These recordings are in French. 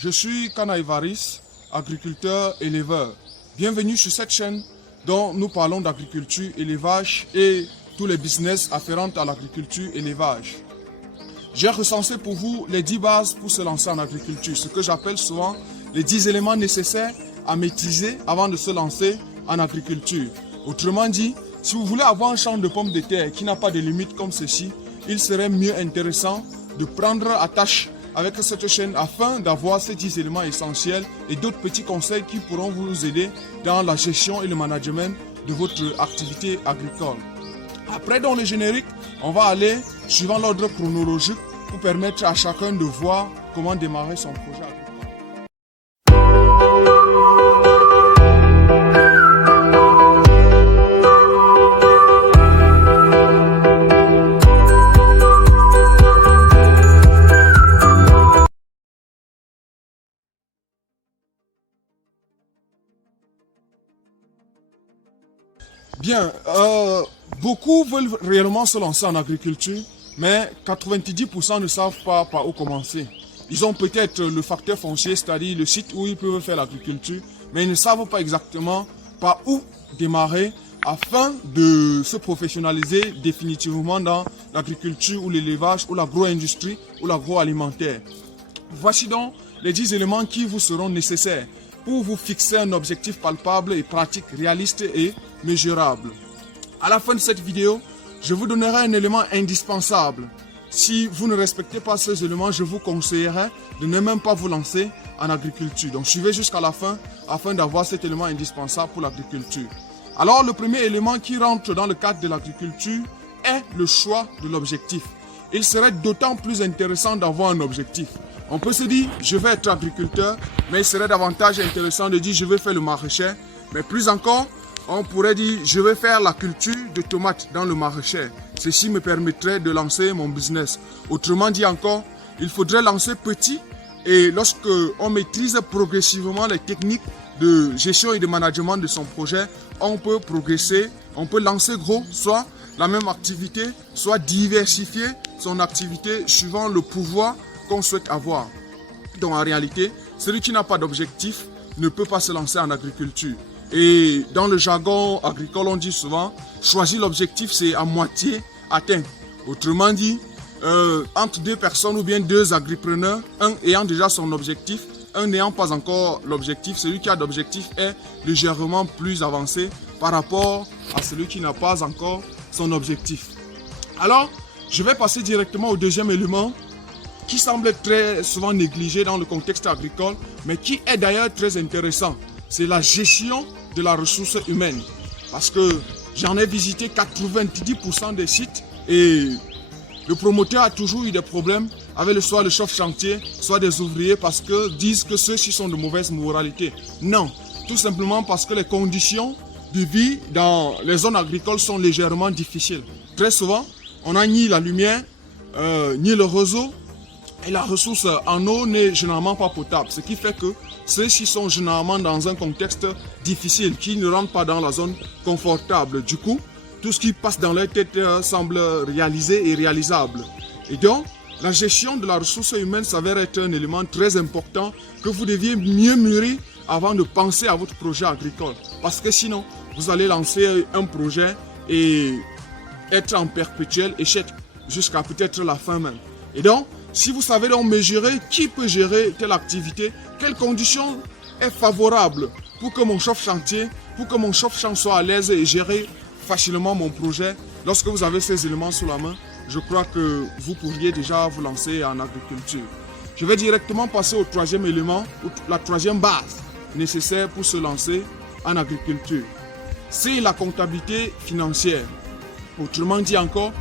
je suis Kana Evaris, agriculteur-éleveur. Bienvenue sur cette chaîne dont nous parlons d'agriculture, élevage et tous les business afférents à l'agriculture, élevage. J'ai recensé pour vous les 10 bases pour se lancer en agriculture, ce que j'appelle souvent les 10 éléments nécessaires à maîtriser avant de se lancer en agriculture. Autrement dit, si vous voulez avoir un champ de pommes de terre qui n'a pas de limite comme ceci, il serait mieux intéressant de prendre attache avec cette chaîne afin d'avoir ces 10 éléments essentiels et d'autres petits conseils qui pourront vous aider dans la gestion et le management de votre activité agricole. Après, dans le générique, on va aller suivant l'ordre chronologique pour permettre à chacun de voir comment démarrer son projet agricole. Bien, beaucoup veulent réellement se lancer en agriculture, mais 90% ne savent pas par où commencer. Ils ont peut-être le facteur foncier, c'est-à-dire le site où ils peuvent faire l'agriculture, mais ils ne savent pas exactement par où démarrer afin de se professionnaliser définitivement dans l'agriculture ou l'élevage ou l'agro-industrie ou l'agroalimentaire. Voici donc les 10 éléments qui vous seront nécessaires pour vous fixer un objectif palpable et pratique, réaliste et mesurable. À la fin de cette vidéo, je vous donnerai un élément indispensable. Si vous ne respectez pas ces éléments, je vous conseillerais de ne même pas vous lancer en agriculture. Donc suivez jusqu'à la fin afin d'avoir cet élément indispensable pour l'agriculture. Alors le premier élément qui rentre dans le cadre de l'agriculture est le choix de l'objectif. Il serait d'autant plus intéressant d'avoir un objectif. On peut se dire, je vais être agriculteur, mais il serait davantage intéressant de dire, je vais faire le maraîcher. Mais plus encore, on pourrait dire, je vais faire la culture de tomates dans le maraîcher. Ceci me permettrait de lancer mon business. Autrement dit encore, il faudrait lancer petit et lorsque on maîtrise progressivement les techniques de gestion et de management de son projet, on peut progresser, on peut lancer gros, soit la même activité, soit diversifier son activité suivant le pouvoir qu'on souhaite avoir. Donc en réalité, celui qui n'a pas d'objectif ne peut pas se lancer en agriculture. Et dans le jargon agricole, on dit souvent, choisir l'objectif, c'est à moitié atteint. Autrement dit, entre deux personnes ou bien deux agripreneurs, un ayant déjà son objectif, un n'ayant pas encore l'objectif, celui qui a l'objectif est légèrement plus avancé par rapport à celui qui n'a pas encore son objectif. Alors, je vais passer directement au deuxième élément qui semble très souvent négligé dans le contexte agricole, mais qui est d'ailleurs très intéressant. C'est la gestion de la ressource humaine. Parce que j'en ai visité 90% des sites et le promoteur a toujours eu des problèmes avec soit le chef chantier, soit des ouvriers parce que disent que ceux-ci sont de mauvaise moralité. Non, tout simplement parce que les conditions de vie dans les zones agricoles sont légèrement difficiles. Très souvent, on n'a ni la lumière, ni le réseau, et la ressource en eau n'est généralement pas potable. Ce qui fait que ceux-ci sont généralement dans un contexte difficile, qui ne rentrent pas dans la zone confortable. Du coup, tout ce qui passe dans leur tête semble réalisé et réalisable. Et donc, la gestion de la ressource humaine s'avère être un élément très important que vous deviez mieux mûrir avant de penser à votre projet agricole. Parce que sinon, vous allez lancer un projet et être en perpétuel échec jusqu'à peut-être la fin même. Et donc, si vous savez donc mesurer qui peut gérer telle activité, quelles conditions est favorable pour que mon chef chantier, pour que mon chef champ soit à l'aise et gérer facilement mon projet, lorsque vous avez ces éléments sous la main, je crois que vous pourriez déjà vous lancer en agriculture. Je vais directement passer au troisième élément, la troisième base nécessaire pour se lancer en agriculture. C'est la comptabilité financière. Autrement dit encore,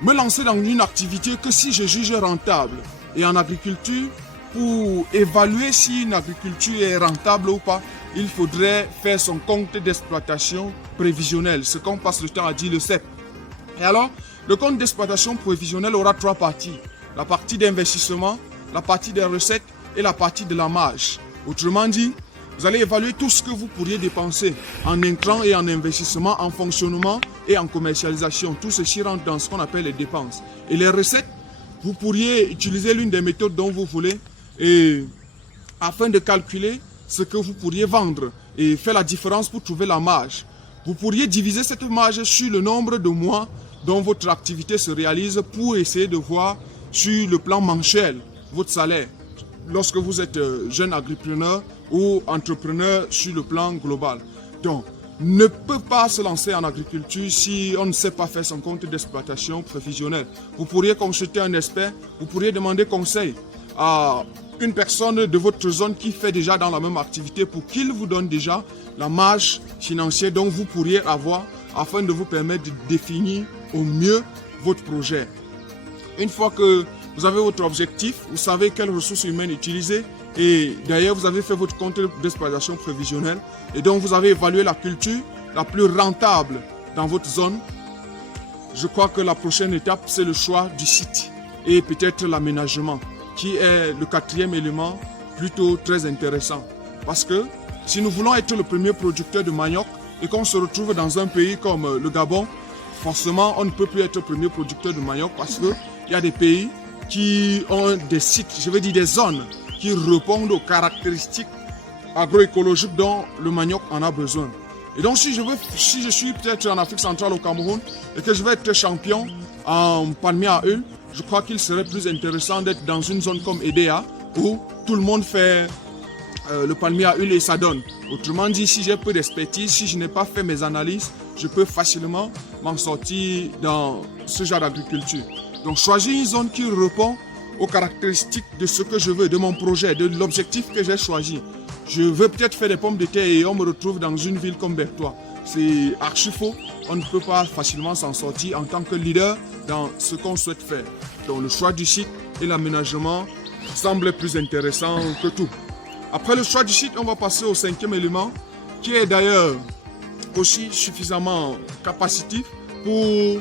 me lancer dans une activité que si je juge rentable. Et en agriculture, pour évaluer si une agriculture est rentable ou pas, il faudrait faire son compte d'exploitation prévisionnel, ce qu'on passe le temps à dire le CEP. Et alors, le compte d'exploitation prévisionnel aura 3 parties. La partie d'investissement, la partie des recettes et la partie de la marge. Autrement dit, vous allez évaluer tout ce que vous pourriez dépenser en intrants et en investissement, en fonctionnement et en commercialisation. Tout ceci rentre dans ce qu'on appelle les dépenses. Et les recettes, vous pourriez utiliser l'une des méthodes dont vous voulez et afin de calculer ce que vous pourriez vendre et faire la différence pour trouver la marge. Vous pourriez diviser cette marge sur le nombre de mois dont votre activité se réalise pour essayer de voir sur le plan mensuel votre salaire lorsque vous êtes jeune agripreneur ou entrepreneur sur le plan global. Donc, ne peut pas se lancer en agriculture si on ne sait pas faire son compte d'exploitation prévisionnel. Vous pourriez consulter un expert, vous pourriez demander conseil à une personne de votre zone qui fait déjà dans la même activité pour qu'il vous donne déjà la marge financière dont vous pourriez avoir afin de vous permettre de définir au mieux votre projet. Une fois que vous avez votre objectif, vous savez quelles ressources humaines utiliser et d'ailleurs vous avez fait votre compte d'exploitation prévisionnelle et donc vous avez évalué la culture la plus rentable dans votre zone. Je crois que la prochaine étape c'est le choix du site et peut-être l'aménagement qui est le quatrième élément plutôt très intéressant. Parce que si nous voulons être le premier producteur de manioc et qu'on se retrouve dans un pays comme le Gabon, forcément on ne peut plus être le premier producteur de manioc parce qu'il y a des pays qui ont des sites, je veux dire des zones qui répondent aux caractéristiques agroécologiques dont le manioc en a besoin. Et donc si je suis peut-être en Afrique centrale au Cameroun et que je vais être champion en palmier à huile, je crois qu'il serait plus intéressant d'être dans une zone comme Edea où tout le monde fait le palmier à huile et ça donne. Autrement dit, si j'ai peu d'expertise, si je n'ai pas fait mes analyses, je peux facilement m'en sortir dans ce genre d'agriculture. Donc choisir une zone qui répond aux caractéristiques de ce que je veux, de mon projet, de l'objectif que j'ai choisi. Je veux peut-être faire des pommes de terre et on me retrouve dans une ville comme Bertois. C'est archi faux. On ne peut pas facilement s'en sortir en tant que leader dans ce qu'on souhaite faire. Donc le choix du site et l'aménagement semblent plus intéressants que tout. Après le choix du site, on va passer au cinquième élément qui est d'ailleurs aussi suffisamment capacitif pour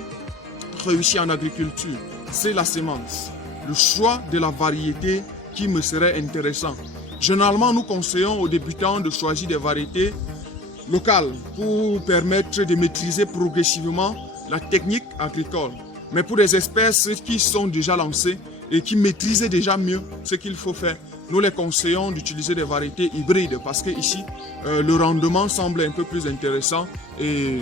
réussir en agriculture. C'est la semence. Le choix de la variété qui me serait intéressant. Généralement, nous conseillons aux débutants de choisir des variétés locales pour permettre de maîtriser progressivement la technique agricole. Mais pour les experts, ceux qui sont déjà lancés et qui maîtrisent déjà mieux ce qu'il faut faire, nous les conseillons d'utiliser des variétés hybrides parce que ici, le rendement semble un peu plus intéressant et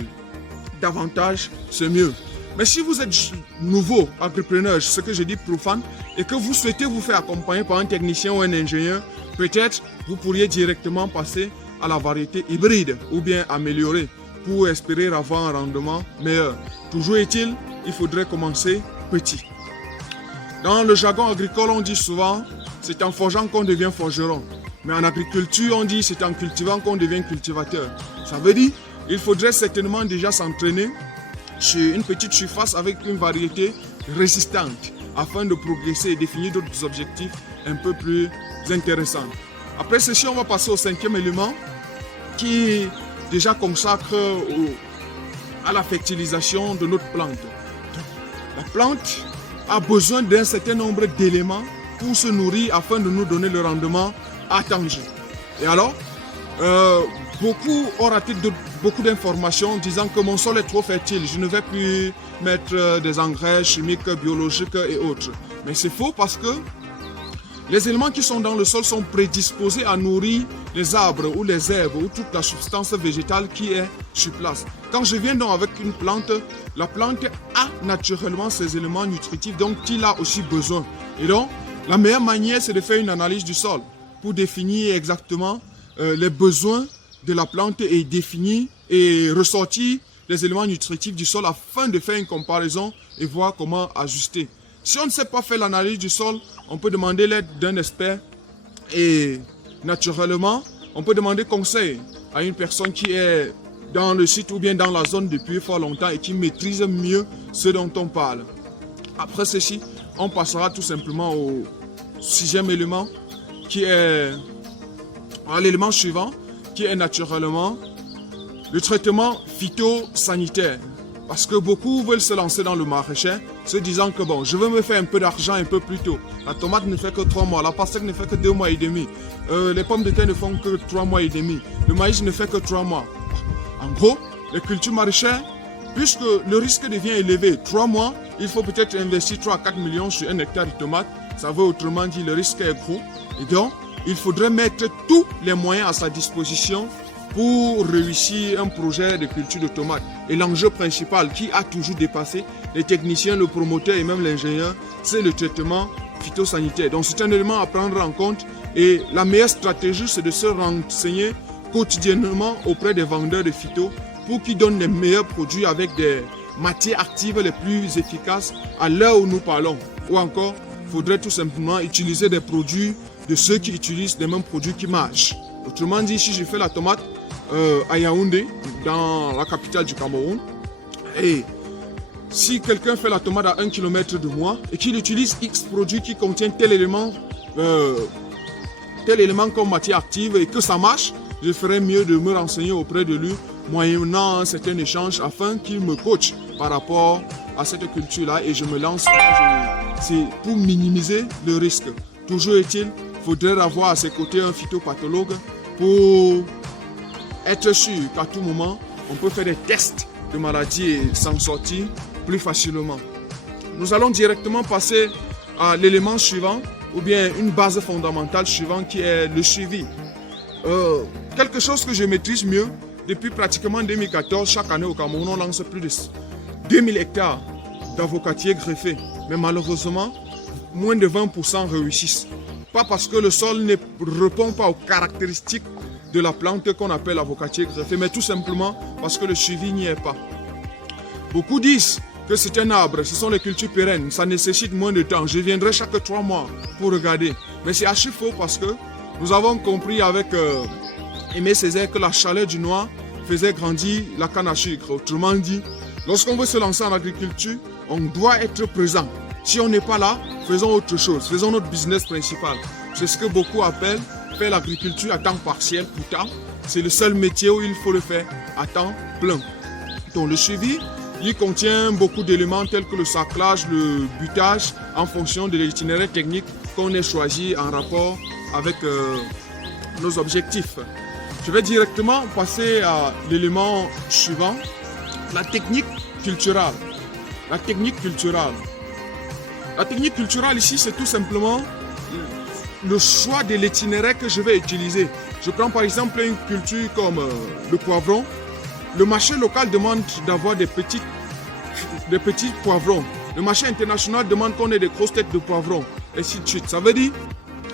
davantage, c'est mieux. Mais si vous êtes nouveau agripreneur, ce que je dis profane, et que vous souhaitez vous faire accompagner par un technicien ou un ingénieur, peut-être vous pourriez directement passer à la variété hybride ou bien améliorée pour espérer avoir un rendement meilleur. Toujours est-il, il faudrait commencer petit. Dans le jargon agricole, on dit souvent c'est en forgeant qu'on devient forgeron. Mais en agriculture, on dit c'est en cultivant qu'on devient cultivateur. Ça veut dire il faudrait certainement déjà s'entraîner sur une petite surface avec une variété résistante afin de progresser et définir d'autres objectifs un peu plus intéressants. Après ceci, on va passer au cinquième élément qui déjà consacre à la fertilisation de notre plante. La plante a besoin d'un certain nombre d'éléments pour se nourrir afin de nous donner le rendement attendu. Et alors, beaucoup ont raté beaucoup d'informations disant que mon sol est trop fertile, je ne vais plus mettre des engrais chimiques, biologiques et autres. Mais c'est faux parce que les éléments qui sont dans le sol sont prédisposés à nourrir les arbres ou les herbes ou toute la substance végétale qui est sur place. Quand je viens donc avec une plante, la plante a naturellement ces éléments nutritifs dont il a aussi besoin. Et donc, la meilleure manière, c'est de faire une analyse du sol pour définir exactement les besoins de la plante et définir et ressortir les éléments nutritifs du sol afin de faire une comparaison et voir comment ajuster. Si on ne sait pas faire l'analyse du sol, on peut demander l'aide d'un expert et naturellement, on peut demander conseil à une personne qui est dans le site ou bien dans la zone depuis fort longtemps et qui maîtrise mieux ce dont on parle. Après ceci, on passera tout simplement au sixième élément qui est l'élément suivant qui est naturellement le traitement phytosanitaire. Parce que beaucoup veulent se lancer dans le maraîcher, se disant que bon, je veux me faire un peu d'argent un peu plus tôt. La tomate ne fait que 3 mois, la pastèque ne fait que 2 mois et demi. Les pommes de terre ne font que 3 mois et demi. Le maïs ne fait que 3 mois. En gros, les cultures maraîchères, puisque le risque devient élevé, 3 mois, il faut peut-être investir 3 à 4 millions sur un hectare de tomates. Ça veut autrement dire le risque est gros. Et donc, il faudrait mettre tous les moyens à sa disposition pour réussir un projet de culture de tomates. Et l'enjeu principal qui a toujours dépassé les techniciens, le promoteur et même l'ingénieur, c'est le traitement phytosanitaire. Donc c'est un élément à prendre en compte et la meilleure stratégie, c'est de se renseigner quotidiennement auprès des vendeurs de phyto pour qu'ils donnent les meilleurs produits avec des matières actives les plus efficaces à l'heure où nous parlons. Ou encore, il faudrait tout simplement utiliser des produits de ceux qui utilisent les mêmes produits qui marchent. Autrement dit, si je fais la tomate à Yaoundé, dans la capitale du Cameroun, et si quelqu'un fait la tomate à 1 km de moi et qu'il utilise X produits qui contiennent tel élément comme matière active et que ça marche, je ferais mieux de me renseigner auprès de lui moyennant un certain échange afin qu'il me coach par rapport à cette culture-là et je me lance. C'est pour minimiser le risque. Toujours est-il, il faudrait avoir à ses côtés un phytopathologue pour être sûr qu'à tout moment, on peut faire des tests de maladies et s'en sortir plus facilement. Nous allons directement passer à l'élément suivant ou bien une base fondamentale suivante qui est le suivi. Quelque chose que je maîtrise mieux, depuis pratiquement 2014, chaque année au Cameroun, on lance plus de 2000 hectares d'avocatiers greffés. Mais malheureusement, moins de 20% réussissent. Pas parce que le sol ne répond pas aux caractéristiques de la plante qu'on appelle avocatier greffé, mais tout simplement parce que le suivi n'y est pas. Beaucoup disent que c'est un arbre, ce sont les cultures pérennes, ça nécessite moins de temps. Je viendrai chaque 3 mois pour regarder. Mais c'est archi faux parce que nous avons compris avec Aimé Césaire que la chaleur du noir faisait grandir la canne à sucre. Autrement dit, lorsqu'on veut se lancer en agriculture, on doit être présent. Si on n'est pas là, faisons autre chose, faisons notre business principal. C'est ce que beaucoup appellent faire l'agriculture à temps partiel. Pourtant, c'est le seul métier où il faut le faire à temps plein. Donc le suivi, il contient beaucoup d'éléments tels que le saclage, le butage en fonction de l'itinéraire technique qu'on ait choisi en rapport avec nos objectifs. Je vais directement passer à l'élément suivant, la technique culturelle. La technique culturelle. La technique culturelle ici, c'est tout simplement le choix de l'itinéraire que je vais utiliser. Je prends par exemple une culture comme le poivron. Le marché local demande d'avoir des petits poivrons. Le marché international demande qu'on ait des grosses têtes de poivrons, et ainsi de suite. Ça veut dire,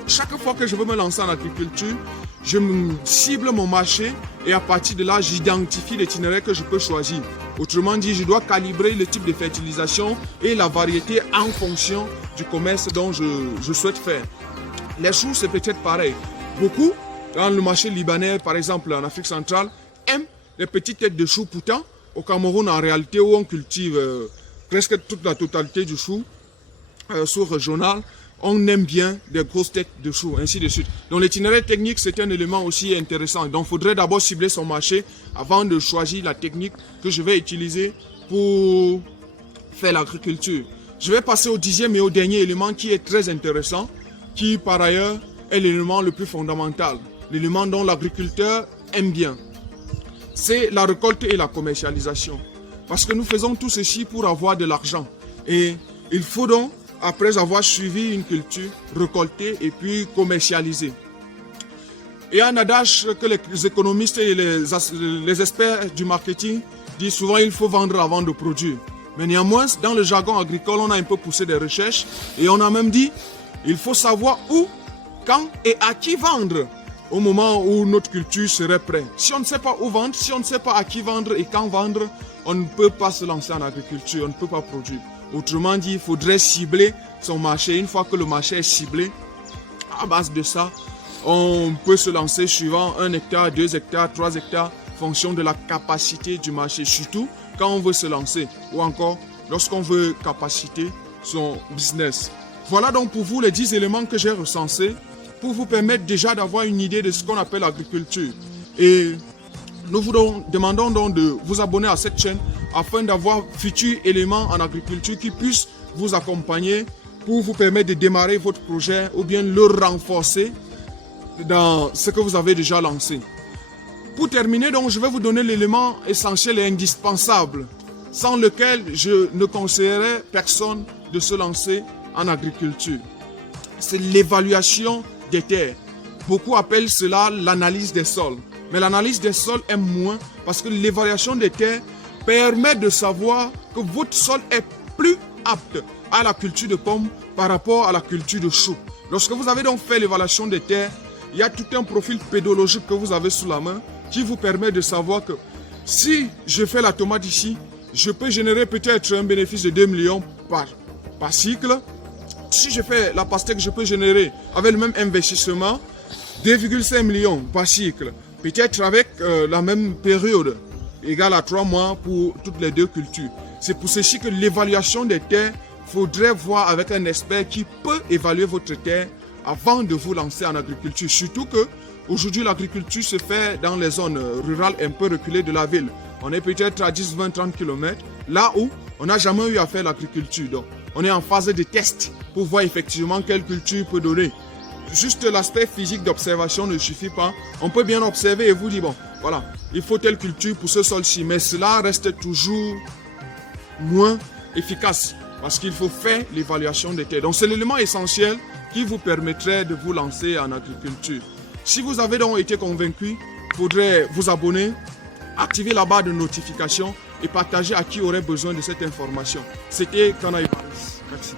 chaque fois que je veux me lancer en agriculture, je cible mon marché et à partir de là, j'identifie l'itinéraire que je peux choisir. Autrement dit, je dois calibrer le type de fertilisation et la variété en fonction du commerce dont je souhaite faire. Les choux, c'est peut-être pareil. Beaucoup, dans le marché libanais, par exemple en Afrique centrale, aiment les petites têtes de choux. Pourtant, au Cameroun, en réalité, où on cultive presque toute la totalité du chou sous-régional, on aime bien des grosses têtes de choux, ainsi de suite. Donc l'itinéraire technique, c'est un élément aussi intéressant. Donc il faudrait d'abord cibler son marché avant de choisir la technique que je vais utiliser pour faire l'agriculture. Je vais passer au 10e et au dernier élément qui est très intéressant, qui par ailleurs est l'élément le plus fondamental, l'élément dont l'agriculteur aime bien. C'est la récolte et la commercialisation. Parce que nous faisons tout ceci pour avoir de l'argent. Et il faut donc, après avoir suivi une culture, récolter et puis commercialiser. Il y a un adage que les économistes et les experts du marketing disent souvent il faut vendre avant de produire. Mais néanmoins, dans le jargon agricole, on a un peu poussé des recherches et on a même dit il faut savoir où, quand et à qui vendre au moment où notre culture serait prête. Si on ne sait pas où vendre, si on ne sait pas à qui vendre et quand vendre, on ne peut pas se lancer en agriculture, on ne peut pas produire. Autrement dit, il faudrait cibler son marché. Une fois que le marché est ciblé, à base de ça, on peut se lancer suivant 1 hectare, 2 hectares, 3 hectares, en fonction de la capacité du marché. Surtout quand on veut se lancer ou encore lorsqu'on veut capaciter son business. Voilà donc pour vous les 10 éléments que j'ai recensés pour vous permettre déjà d'avoir une idée de ce qu'on appelle l'agriculture. Et nous vous demandons donc de vous abonner à cette chaîne afin d'avoir futurs éléments en agriculture qui puissent vous accompagner pour vous permettre de démarrer votre projet ou bien le renforcer dans ce que vous avez déjà lancé. Pour terminer, donc, je vais vous donner l'élément essentiel et indispensable sans lequel je ne conseillerais personne de se lancer en agriculture. C'est l'évaluation des terres. Beaucoup appellent cela l'analyse des sols. Mais l'analyse des sols est moins parce que l'évaluation des terres permet de savoir que votre sol est plus apte à la culture de pommes par rapport à la culture de choux. Lorsque vous avez donc fait l'évaluation des terres, il y a tout un profil pédologique que vous avez sous la main qui vous permet de savoir que si je fais la tomate ici, je peux générer peut-être un bénéfice de 2 millions par cycle. Si je fais la pastèque, je peux générer avec le même investissement 2,5 millions par cycle. Peut-être avec la même période, égale à 3 mois pour toutes les deux cultures. C'est pour ceci que l'évaluation des terres, il faudrait voir avec un expert qui peut évaluer votre terre avant de vous lancer en agriculture. Surtout que aujourd'hui l'agriculture se fait dans les zones rurales un peu reculées de la ville. On est peut-être à 10, 20, 30 km, là où on n'a jamais eu à faire l'agriculture. Donc on est en phase de test pour voir effectivement quelle culture peut donner. Juste l'aspect physique d'observation ne suffit pas. On peut bien observer et vous dire, bon, voilà, il faut telle culture pour ce sol-ci. Mais cela reste toujours moins efficace parce qu'il faut faire l'évaluation des terres. Donc c'est l'élément essentiel qui vous permettrait de vous lancer en agriculture. Si vous avez donc été convaincu, il faudrait vous abonner, activer la barre de notification et partager à qui aurait besoin de cette information. C'était Kanaï Paris. Merci.